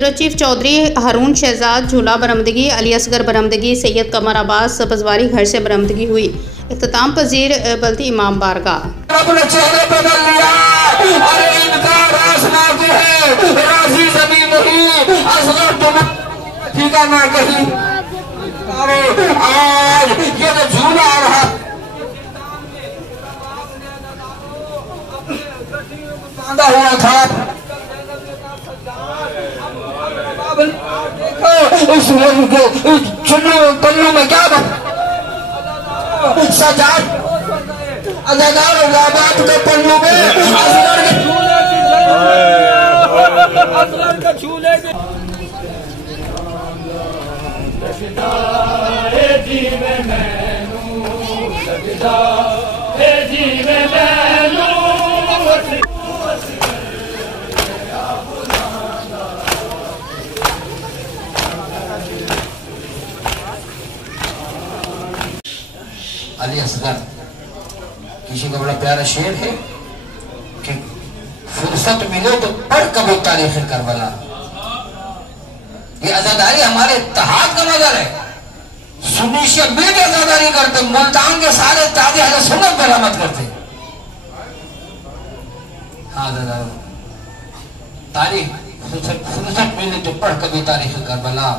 Bureau chief Chaudhary हारून शहजाद झूला बरामदगी, अली असगर बरामदगी, सैयद कमर अब्बास सब्जवारी घर से बरामदगी हुई। इख्तिताम पजीर बल्दी इमाम बारगाह। इस पन्नों में क्या सजाद अदादार के पन्नों में अली असगर किसी का बड़ा प्यारा शेर है कि फुर्सत मिले तो पढ़ कभी तारीख करबला। ये आजादारी हमारे इत्तेहाद का मजहर है। सुन्नी शिया मिलकर आजादारी करते, मुल्तान के सारे ताजे अहले सुन्नत बरामद करते। हाँ तारीख फुर्सत मिले तो पढ़ कभी तारीख करबला।